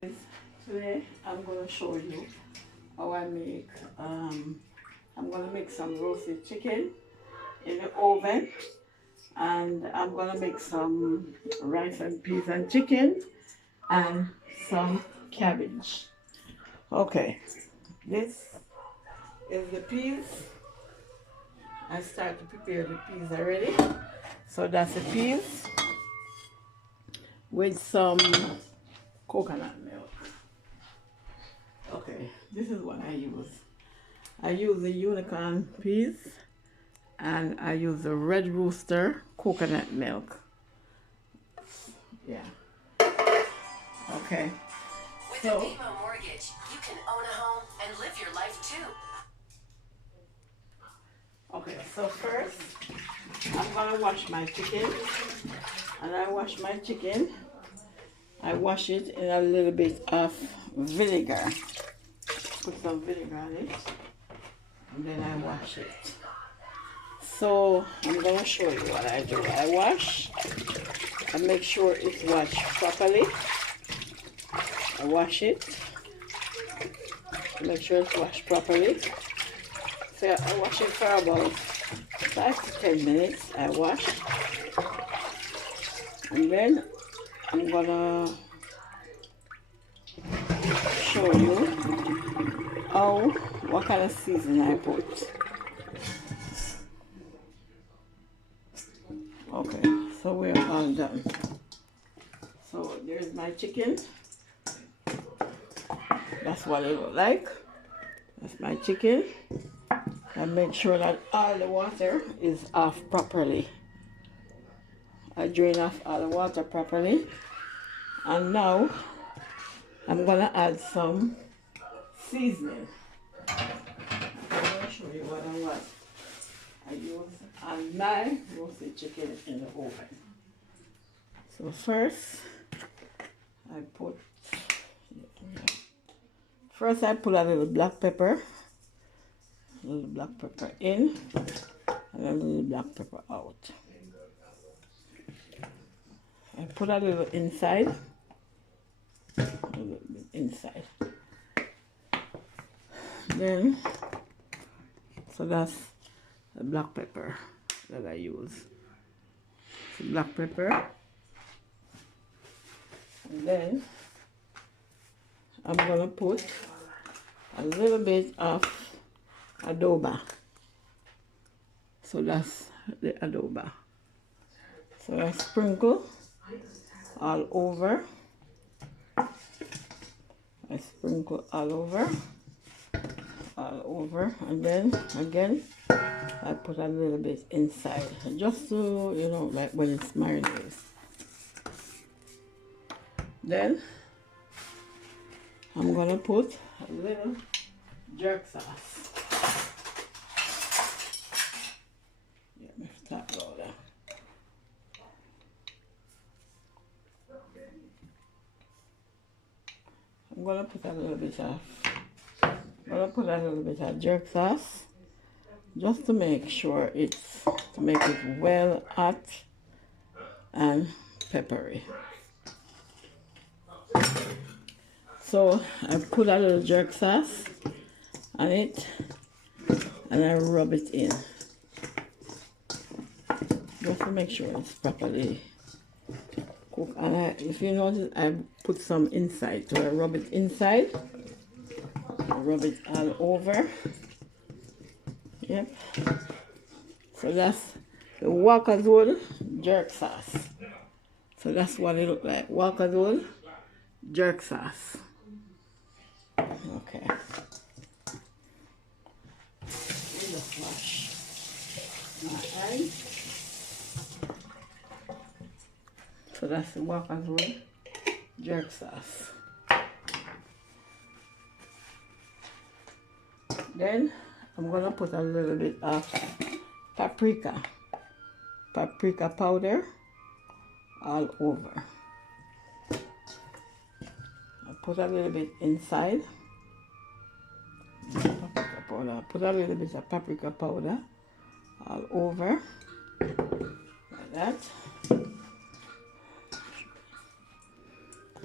Today I'm going to show you how I make I'm going to make some roasted chicken in the oven, and I'm going to make some rice and peas and chicken and some cabbage. Okay, this is the peas. I start to prepare the peas already. So that's the peas with some coconut milk. Okay, this is what I use. I use the unicorn peas and I use the red rooster coconut milk. Yeah. Okay. With a BMO mortgage, you can own a home and live your life too. Okay, so first I'm gonna wash my chicken. And I wash my chicken. I wash it in a little bit of vinegar. Put some vinegar on it. And then I wash it. So I'm gonna show you what I do. I wash and make sure it's washed properly. I wash it. Make sure it's washed properly. So I wash it for about 5 to 10 minutes. I wash. And then I'm gonna show you what kind of seasoning I put. Okay, so we're all done. So there's my chicken. That's what it looks like. That's my chicken. And make sure that all the water is off properly. I drain off all the water properly. And now I'm gonna add some seasoning. I'm gonna show you what I use on my roasted chicken in the oven. So first I put a little black pepper. A little black pepper in and a little black pepper out. I put a little inside, a little bit inside. Then, so that's the black pepper that I use. So black pepper. And then I'm gonna put a little bit of adobo. So that's the adobo. So I sprinkle all over. I sprinkle all over, and then again I put a little bit inside, just to, you know, like when it's marinated. Then I'm gonna put a little jerk sauce. Yeah, let me start all that. I'm gonna put a little bit of jerk sauce, just to make sure to make it well hot and peppery. So I put a little jerk sauce on it and I rub it in, just to make sure it's properly cooked. And if you notice, I put some inside, so I rub it inside. I rub it all over. Yep. So that's the Walker's jerk sauce. So that's what it looks like. Walker's jerk sauce. Okay. Just wash my hands. So that's the Walker's jerk sauce. Then I'm gonna put a little bit of paprika powder all over. I put a little bit inside. Paprika powder. Put a little bit of paprika powder all over, like that.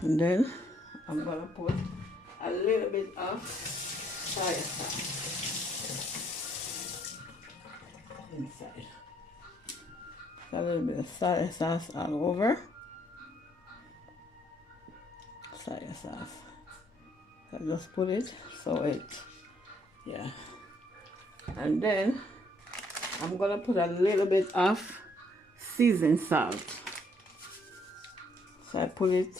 And then I'm gonna put a little bit of soy sauce inside. A little bit of soy sauce all over. Soy sauce. So just put it so it, yeah. And then I'm gonna put a little bit of seasoned salt. So I put it,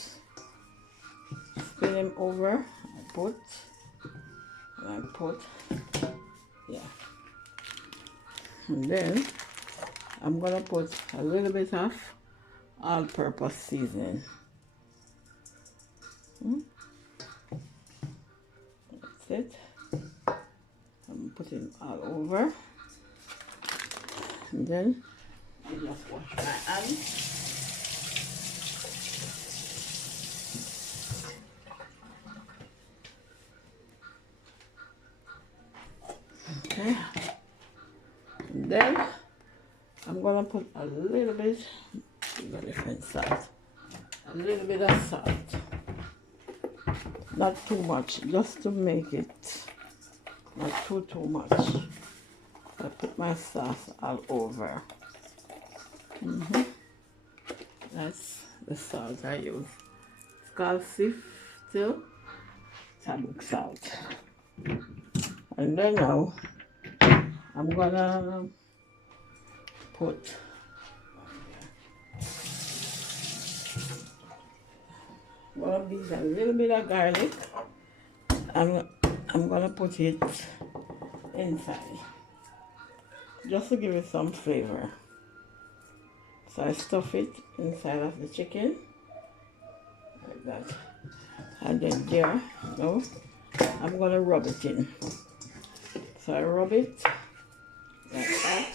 spin them over, I put, yeah. And then I'm gonna put a little bit of all-purpose seasoning. That's it. I'm putting all over. And then I just wash my hands. Okay. And then I'm gonna put a little bit of different salt. A little bit of salt. Not too much, just to make it not too much. I put my sauce all over. That's the salt I use. It's called sifted tabuk salt. And then now I'm gonna put beat a little bit of garlic. I'm gonna put it inside just to give it some flavor. So I stuff it inside of the chicken like that, and then there, now I'm gonna rub it in. So I rub it like that.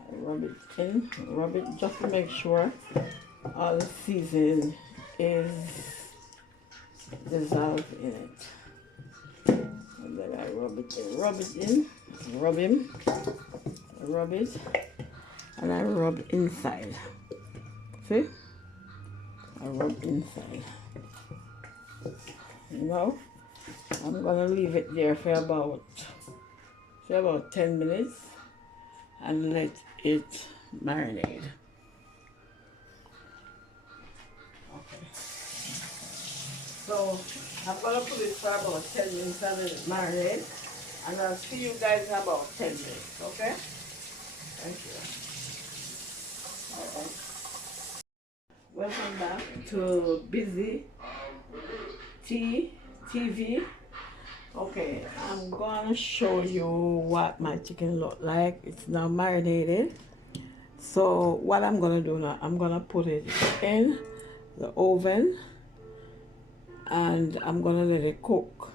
I rub it in, rub it just to make sure all the seasoning is dissolved in it. And then I rub it in, rub him, rub it, and I rub inside. See? I rub inside. Now I'm gonna leave it there for about 10 minutes and let it marinate. Okay. So I'm gonna put it for about 10 minutes and let it marinate, and I'll see you guys in about 10 minutes, okay? Thank you. Alright. Welcome back to Busy TV. Okay, I'm gonna show you what my chicken look like. It's now marinated. So what I'm gonna do now, I'm gonna put it in the oven and I'm gonna let it cook.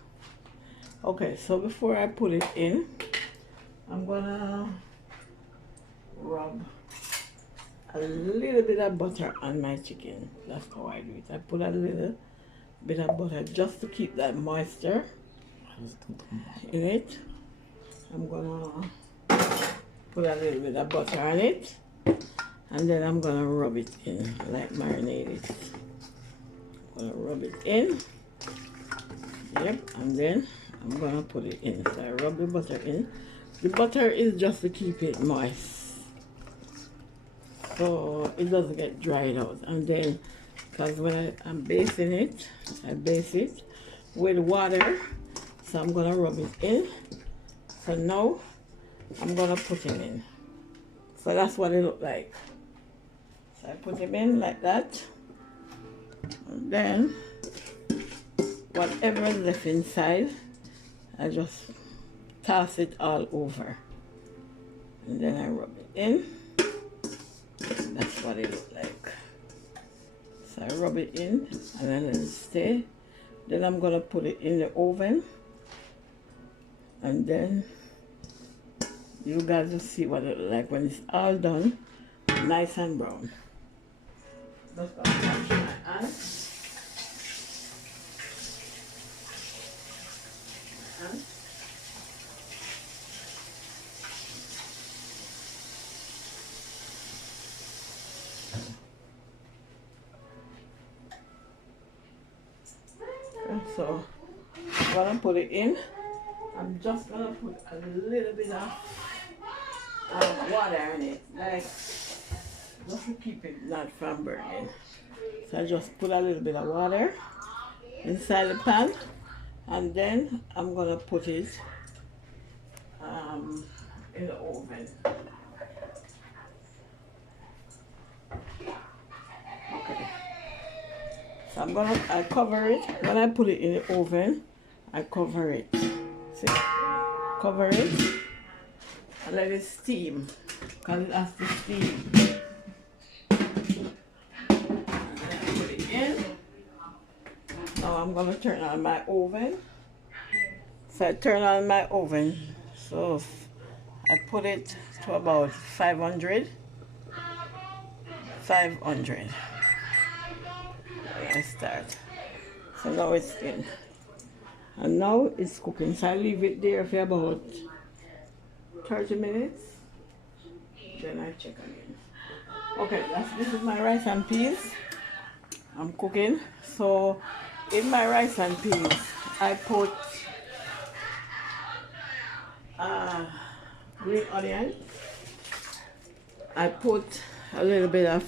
Okay, so before I put it in, I'm gonna rub a little bit of butter on my chicken. That's how I do it. I put a little bit of butter just to keep that moisture in it. I'm gonna put a little bit of butter on it, and then I'm gonna rub it in, like marinate it. I'm gonna rub it in. Yep, and then I'm gonna put it in. So I rub the butter in. The butter is just to keep it moist, so it doesn't get dried out. And then, because when I'm basting it, I base it with water. So I'm gonna rub it in. So now I'm gonna put him in. So that's what it look like. So I put him in like that. And then whatever is left inside, I just toss it all over. And then I rub it in. That's what it look like. So I rub it in and then let it stay. Then I'm gonna put it in the oven. And then you guys will see what it look like when it's all done, nice and brown. Just gonna wash my hands. So I'm gonna put it in. I'm just gonna put a little bit of water in it, like just to keep it not from burning. So I just put a little bit of water inside the pan, and then I'm gonna put it in the oven. Okay. So I cover it. When I put it in the oven, I cover it. See? Cover it and let it steam, because it has to steam. And then I put it in. Now I'm gonna turn on my oven. So I turn on my oven. So I put it to about 500. 500. I start. So now it's in. And now it's cooking. So I leave it there for about 30 minutes. Then I check again. Okay, this is my rice and peas. I'm cooking. So in my rice and peas, I put green onion. I put a little bit of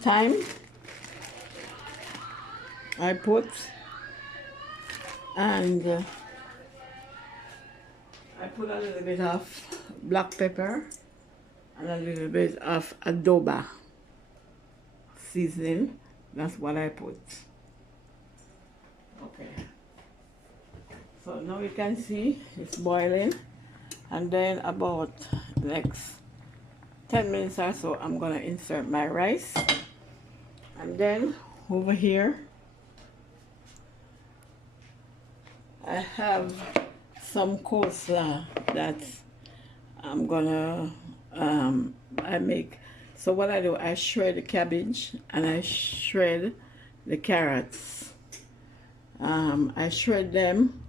thyme. I put and I put a little bit of black pepper and a little bit of adobo seasoning. That's what I put. Okay. So now you can see it's boiling, and then about next 10 minutes or so I'm gonna insert my rice, and then over here I have some coleslaw that I'm gonna I make. So what I do, I shred the cabbage and I shred the carrots. I shred them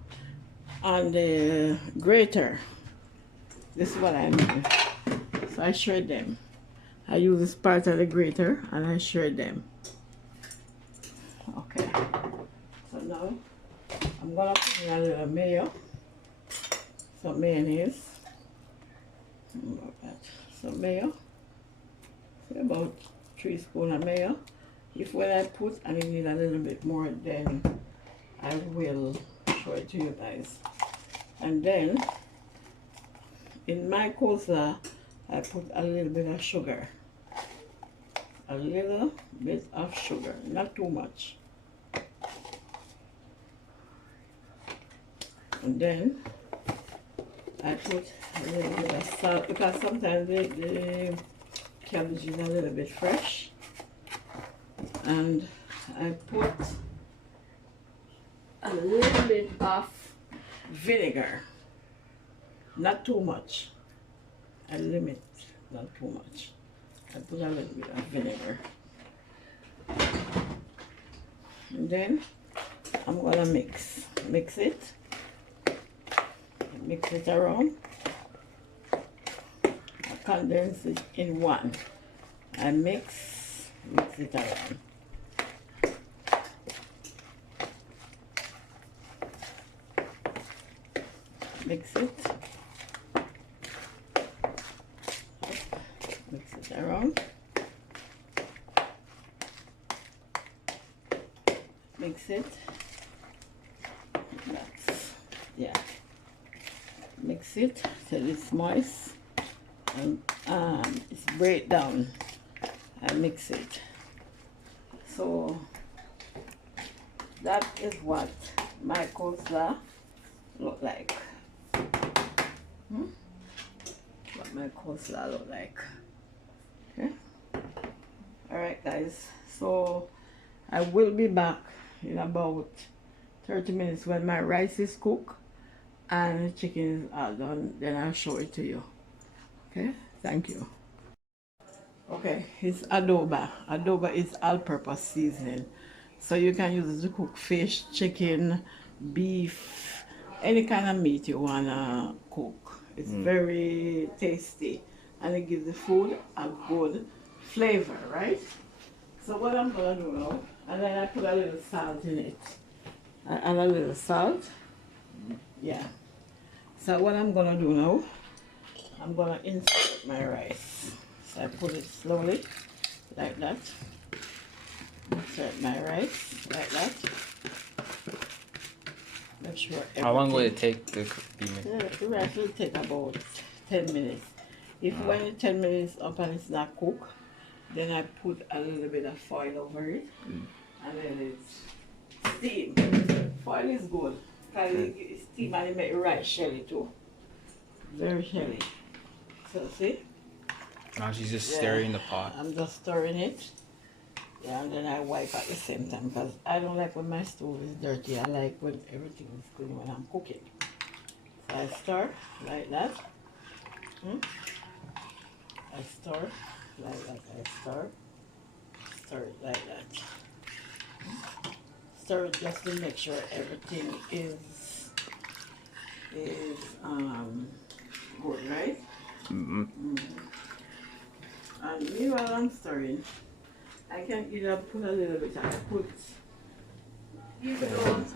on the grater. This is what I do. So I shred them. I use this part of the grater and I shred them. Okay. So now I'm gonna put in a little mayo. Some mayonnaise. Some mayo. About 3 spoons of mayo. If when I put and you need a little bit more, then I will show it to you guys. And then in my coleslaw I put a little bit of sugar. A little bit of sugar, not too much. And then I put a little bit of salt, because sometimes the cabbage is a little bit fresh. And I put a little bit of vinegar, not too much. I limit, not too much. I put a little bit of vinegar. And then I'm gonna mix it around. I condense it in one. I mix it around. Mix it around. Mix it. That's, yeah. Mix it till it's moist and it's break down. I mix it. So that is what my coleslaw look like. What my coleslaw look like. Okay. All right, guys. So I will be back in about 30 minutes when my rice is cooked and the chicken is all done. Then I'll show it to you. Okay. Thank you. Okay, it's adobo. Adobo is all-purpose seasoning, so you can use it to cook fish, chicken, beef, any kind of meat you wanna cook. It's very tasty, and it gives the food a good flavor, right? So what I'm gonna do now, and then I put a little salt in it. I add a little salt. Yeah. So what I'm gonna do now, I'm gonna insert my rice. So I put it slowly, like that. Insert my rice, like that. Make sure everything. How long will it take to be made? Yeah, the rice will take about 10 minutes. If when it's 10 minutes up and it's not cooked, then I put a little bit of foil over it. And then it's steam. Foil is good. Because it's steam and it make rice shelly too. Very shelly. So see? Now she's just stirring the pot. I'm just stirring it. Yeah, and then I wipe at the same time because I don't like when my stove is dirty. I like when everything is clean when I'm cooking. So I stir like that. I stir like that. I stir it like that. Stir it just to make sure everything is good, right? And meanwhile I'm stirring, I can either put a little bit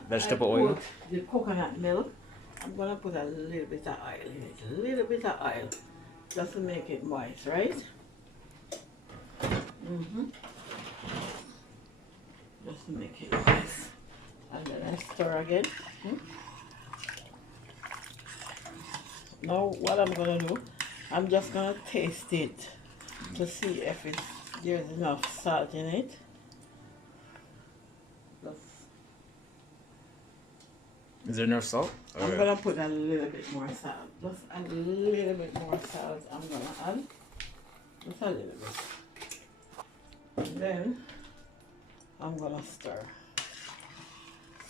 vegetable oil? The coconut milk. I'm gonna put a little bit of oil in it. A little bit of oil. Just to make it moist, right? Just to make it moist. And then I stir again. Now what I'm gonna do, I'm just gonna taste it to see if there's enough salt in it. Is there enough salt? I'm gonna put a little bit more salt. Just a little bit more salt I'm gonna add. Just a little bit. And then I'm gonna stir.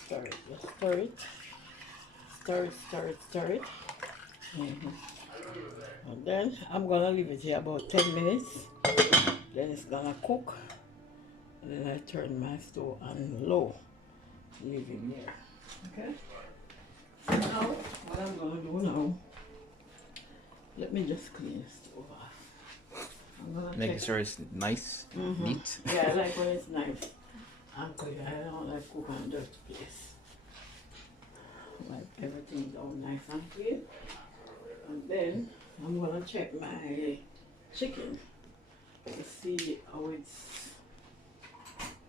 Stir it. Just stir it. Stir it, stir it, stir it. And then I'm gonna leave it here about 10 minutes. Then it's gonna cook. And then I turn my stove on low. Leave it there. Okay? So now, what I'm gonna do now, let me just clean the stove off. I'm gonna Making sure it's nice, neat. Yeah, I like when it's nice and clean. I don't like cooking in a dirty place. Like everything's all nice and clean. And then I'm gonna check my chicken to see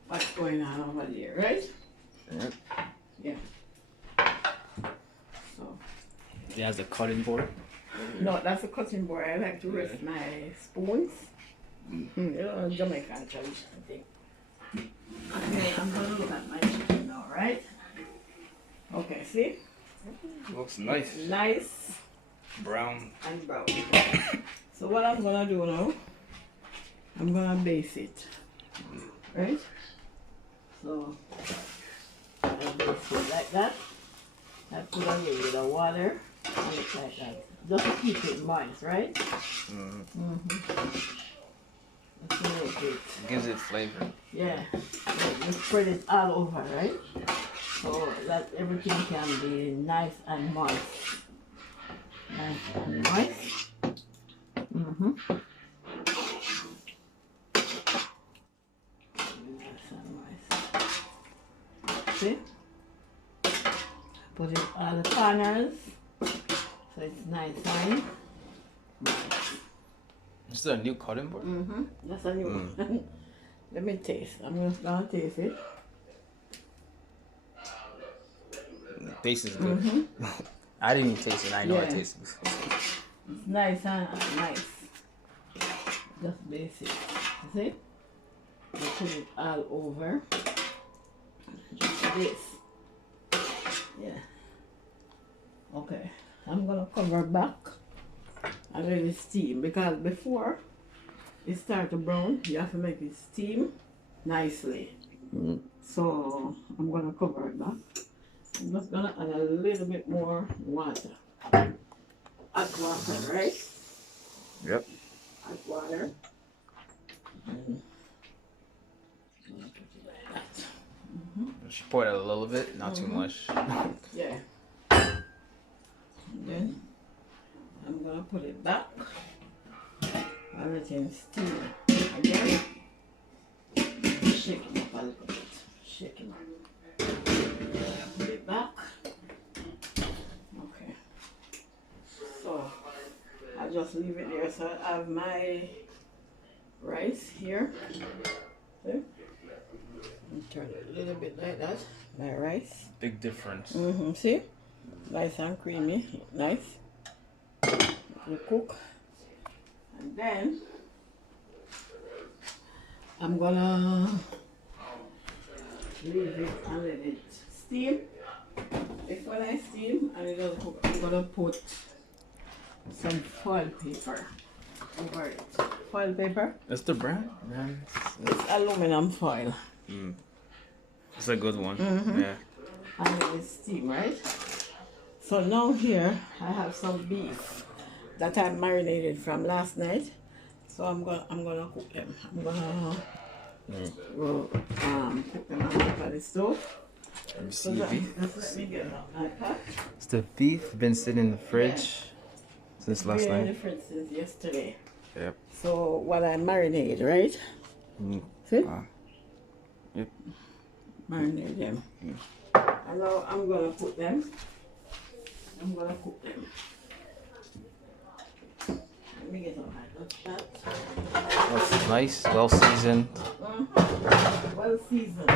what's going on over there, right? Yep. Yeah. So. It has a cutting board. No, that's a cutting board. I like to rest my spoons. You know, Jamaican tradition thing. Okay, I'm gonna look at my chicken now, right? Okay, see? Looks nice. Nice. Brown. And brown. So what I'm gonna do now, I'm gonna baste it. Right? So I baste it like that. I put a little bit of water on it like that. Just to keep it moist, right? Just to make it. It gives it flavor. Yeah. You spread it all over, right? So that everything can be nice and moist. Nice and moist. Nice and moist. See? Put it all the corners. So it's nice and moist. Is that a new cutting board? That's a new one. Let me taste. I'm just gonna taste it. The taste is good. I didn't even taste it. I know it tastes good. It's nice and nice. Just basic. You see? You put it all over. Just this. Yeah. Okay. I'm gonna cover back and let it steam because before it starts to brown, you have to make it steam nicely. So I'm gonna cover it back. I'm just gonna add a little bit more water. Hot water, right? Yep. Hot water. And I'm gonna put it like that. She poured it a little bit, not too much. Yeah. And then I'm gonna put it back. Everything steam again. Shake it up a little bit. Shake it up. just leave it there. So I have my rice here. See? And turn it a little bit like that. My rice. Big difference. See? Nice and creamy. Nice. You cook. And then I'm gonna leave it and let it steam. If when I steam and it doesn't cook, I'm gonna put some foil paper over it. Foil paper? That's the brand? It's aluminum foil. It's a good one. Yeah. And let it steam, right? So now here I have some beef that I marinated from last night. So I'm gonna cook them. I'm gonna cook them on top of the stove. Let me So see beef. just let me get out my pot. It's the beef been sitting in the fridge since last Been in the night. fridge since yesterday. Yep. So what I marinate, right? See? Yep. Marinate them. And now I'm gonna put them. I'm gonna cook them. Let me get on my pot. That's nice, well seasoned. Well seasoned.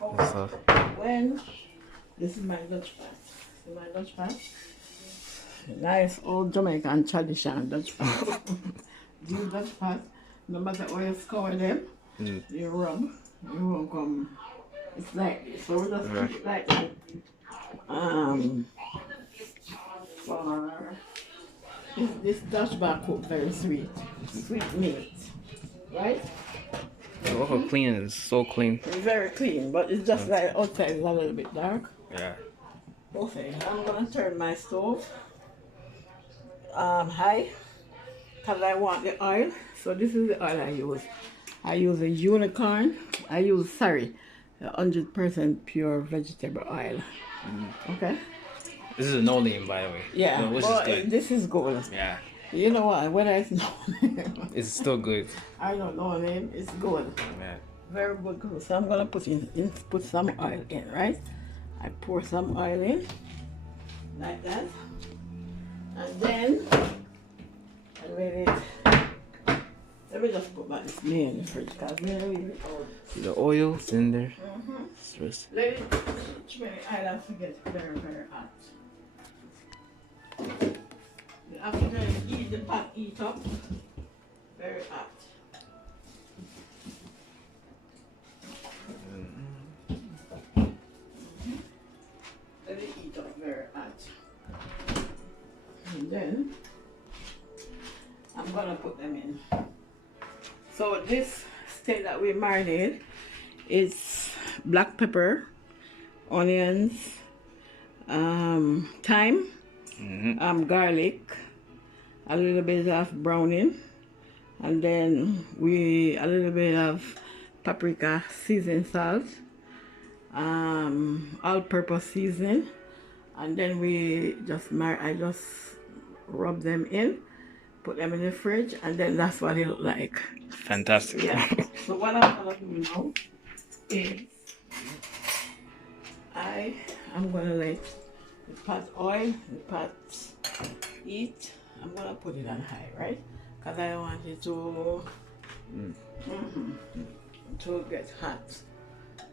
And stuff. When this is my Dutch pot. See my Dutch pot? Nice old Jamaican tradition Dutch pot. These Dutch pot, no matter how you scour them, you rub, you won't come. It's like this. So we just keep it like that. For this Dutch pot cook very sweet. Sweet meat. Right? Look how clean it is. So clean. It's very clean, but it's just like outside is a little bit dark. Yeah. Okay, I'm gonna turn my stove high because I want the oil. So this is the oil I use. I use a unicorn. I use 100% pure vegetable oil. Okay. This is a no name, by the way. Yeah, No, which well, is good. this is good. Yeah. You know what? Whether it's no name, It's still good. I don't know name. It's good. Yeah. Very good. Good. So I'm gonna put some oil in, right? I pour some oil in like that, and then I let me just put my this meat in the fridge because we leave it out. The oil's in there. Let it I don't forget very, very hot. After the pot heat up, very hot. Let it heat up very hot. And then I'm gonna put them in. So this steak that we marinate is black pepper, onions, thyme, garlic, a little bit of browning, and then a little bit of paprika seasoned salt, all-purpose seasoning, and then I just rub them in, put them in the fridge, and then that's what it look like. Fantastic. Yeah. So what I'm gonna do now is I'm gonna let the pot heat. I'm gonna put it on high, right? Because I don't want it to get hot.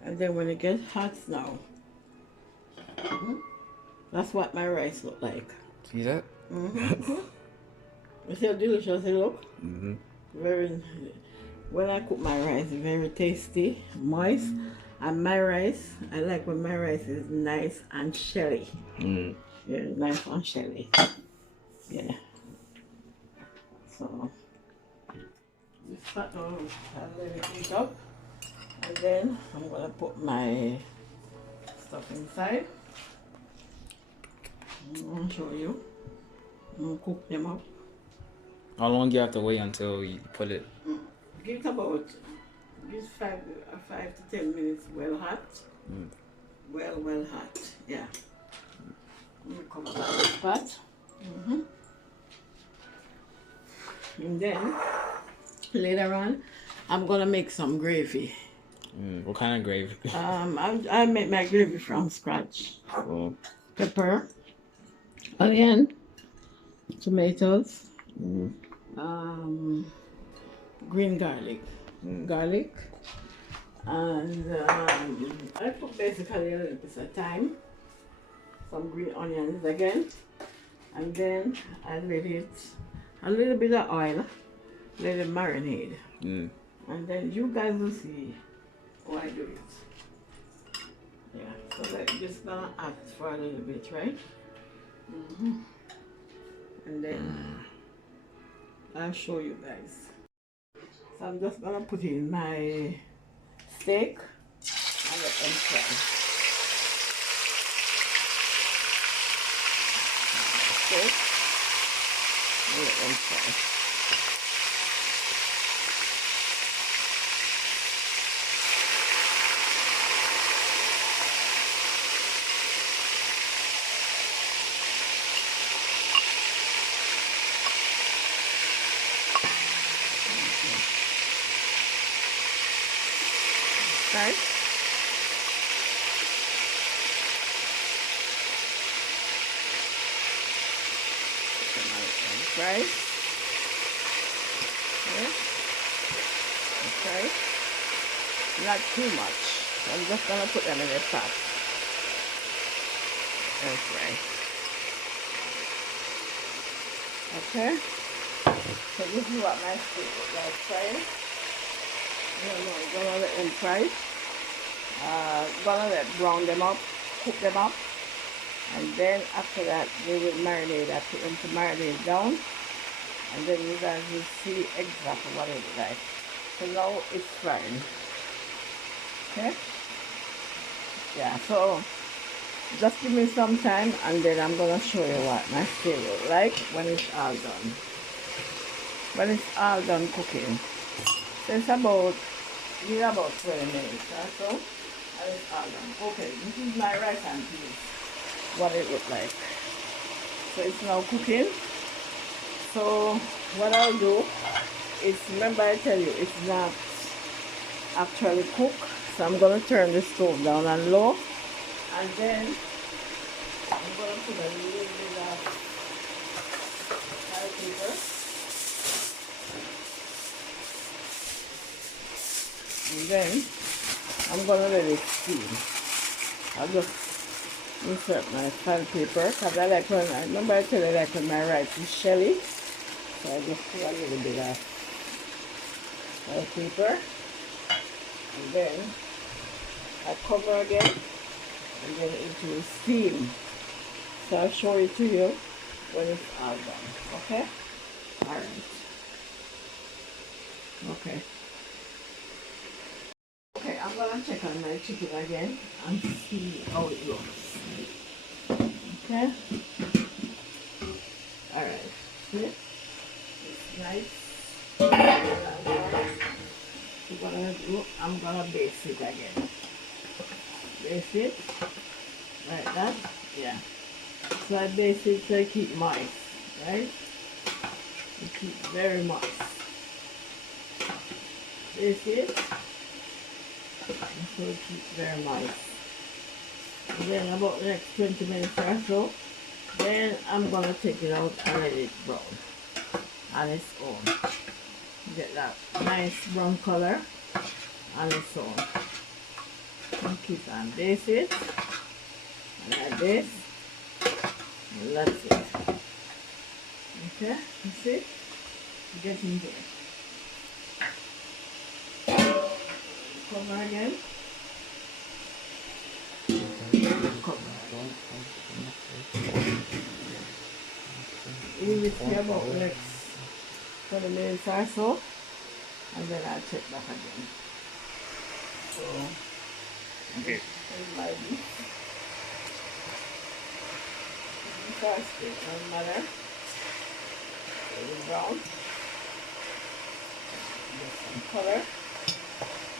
And then when it gets hot now, that's what my rice look like. See that? You see how delicious it look? Very. When I cook my rice, very tasty, moist. And my rice, I like when my rice is nice and shelly. Yeah, nice and shelly. Yeah. So this pot now, I'll let it heat up, and then I'm gonna put my stuff inside. I'll show you. I'll cook them up. How long do you have to wait until you put it? Give it about 5 to 10 minutes well hot. Well hot. Yeah. I'm gonna cover that pot. And then later on, I'm gonna make some gravy. What kind of gravy? I make my gravy from scratch. Oh. Pepper, onion, tomatoes, green garlic, and I put basically a little bit of thyme, some green onions again, and then I let it a little bit of oil, let it marinate, and then you guys will see how I do it. Yeah, so like just gonna act for a little bit, right? And then I'll show you guys. So I'm just gonna put in my steak and let them fry. Steak and let them fry. Okay. Right? Okay. Not too much. I'm just gonna put them in a pot. Okay. Okay. So this is what my steak looks like fried. Gonna let them fry. Gonna let brown them up, cook them up, and then after that they will marinate. I put them to marinate down, and then you guys will see exactly what it looks like. So now it's frying. Okay? Yeah, so just give me some time and then I'm gonna show you what my steak looks like when it's all done. When it's all done cooking. So it's about 20 minutes or so, and it's all done. Okay, this is my rice and peas, what it looks like. So it's now cooking. So what I'll do is, remember I tell you, it's not actually cooked. So I'm going to turn the stove down on low, and then I'm going to put a little bit of bell pepper. And then I'm going to let it steam. I'll just insert my file paper, because I like when, remember I tell you, I like when my rice is shelly. So I just put a little bit of file paper. And then I cover again, and then it will steam. So I'll show it to you when it's all done. Okay? Alright. Okay. Okay, I'm gonna check on my chicken again and see how it looks. Okay? Alright. See? It's nice. What I'm gonna do, I'm gonna baste it again. Baste it like that. Yeah. So I baste it so I keep moist, right? You keep very moist. Baste it. So it keeps very moist. And then about the next 20 minutes or so, then I'm gonna take it out and let it brown on its own. Get that nice brown color on its own. And keep on baste it. And like this. And that's it. Okay, you see? Getting there. Cover again. Cover. Leave it here about the next 20 minutes or so, and then I'll check back again. So, Okay. here's my beef. First, it doesn't matter. It's brown. Get some color.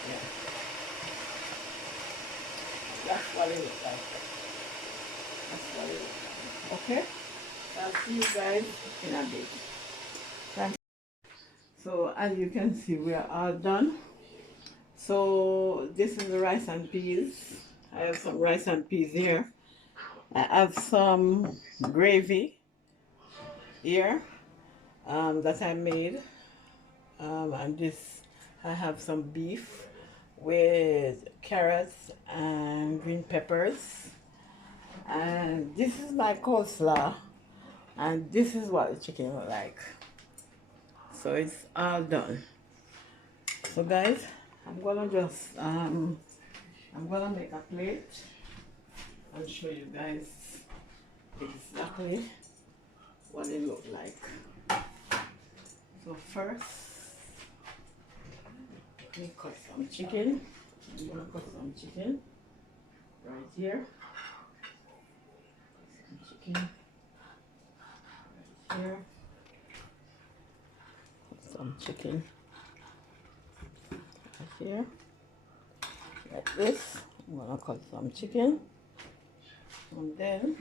Yeah. That's what it looks like. That's what it looks like. Okay? I'll see you guys in a bit. Thanks. So as you can see, we are all done. So this is the rice and peas. I have some rice and peas here. I have some gravy here. that I made. And this, I have some beef with carrots and green peppers. And this is my coleslaw. And this is what the chicken look like. So it's all done. So guys, I'm gonna just I'm gonna make a plate and show you guys exactly what it look like. So first, let me cut some chicken. I'm gonna cut some chicken right here. Some chicken right here. Put some chicken right here. Like this. I'm gonna cut some chicken. And then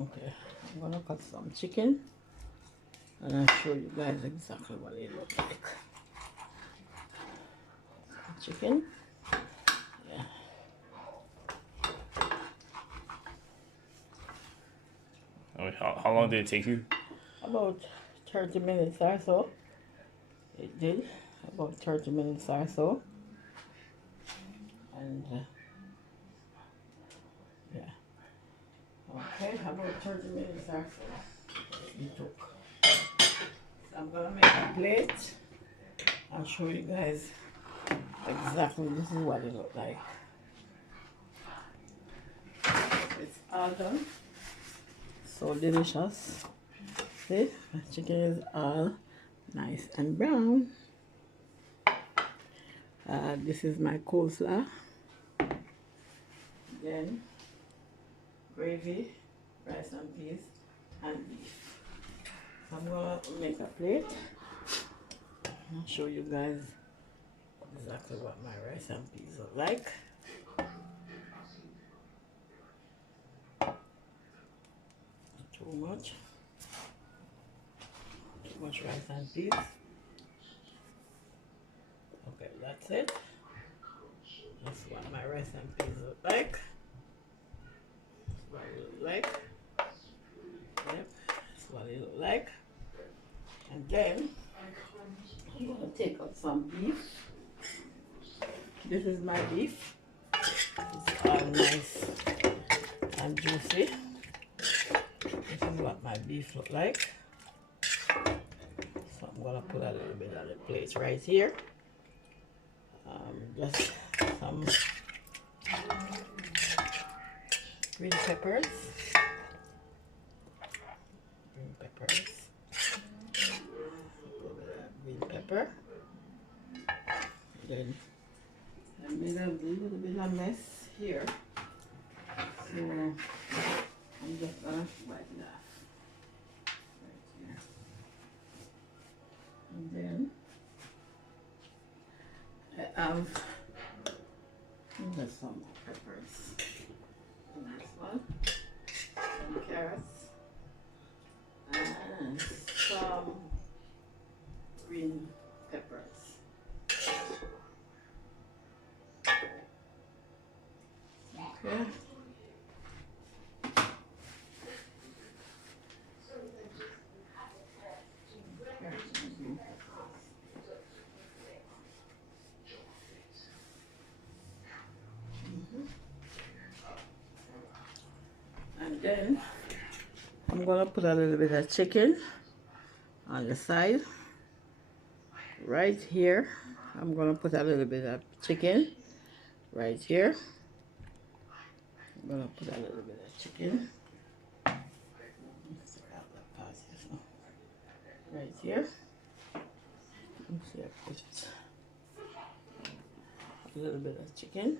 okay, I'm gonna cut some chicken and I'll show you guys exactly what it looks like. Chicken. Yeah. How long did it take you? About 30 minutes or so. It did. About 30 minutes or so. And yeah. Okay, about 30 minutes or so it took. So I'm gonna make a plate. I'll show you guys exactly this is what it looks like. It's all done. So delicious. See, the chicken is all nice and brown. This is my coleslaw. Then gravy, rice and peas, and beef. So I'm gonna make a plate and show you guys exactly what my rice and peas look like. Not too much. Too much rice and peas. Okay, that's it. That's what my rice and peas look like. That's what it look like. Yep, that's what it look like. And then I'm gonna take out some beef. This is my beef. It's all nice and juicy. This is what my beef look like. So I'm gonna put a little bit on the plate right here. Just some green peppers. Green peppers. A little bit of green pepper. Then I made a little bit of mess here. So I'm just gonna wipe it off. Right here. And then I have some peppers in this one, some carrots, and some green peppers. Okay. And then I'm gonna put a little bit of chicken on the side. Right here, I'm gonna put a little bit of chicken right here. I'm gonna put a little bit of chicken right here. Let's see, I put a little bit of chicken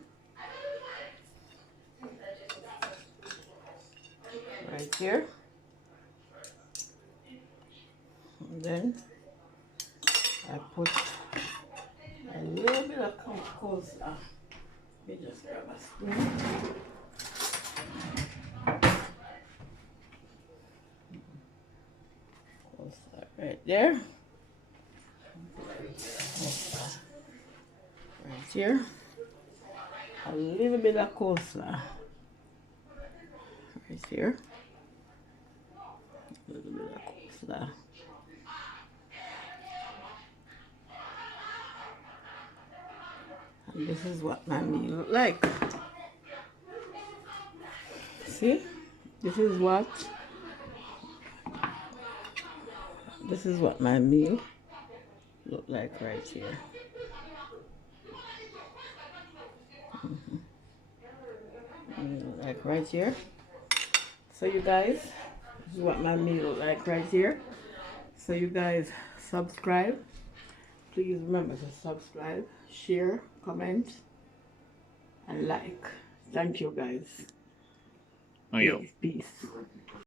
right here. And then I put a little bit of coleslaw. Let me just grab a spoon. Coleslaw right there. Coleslaw right here. A little bit of coleslaw right here. A little bit of coleslaw. And this is what my meal look like. See? This is what my meal look like right here. Like right here. So you guys, this is what my meal look like right here. So you guys subscribe. Please remember to subscribe, share, comment, and like. Thank you guys. Oh, yo. Peace.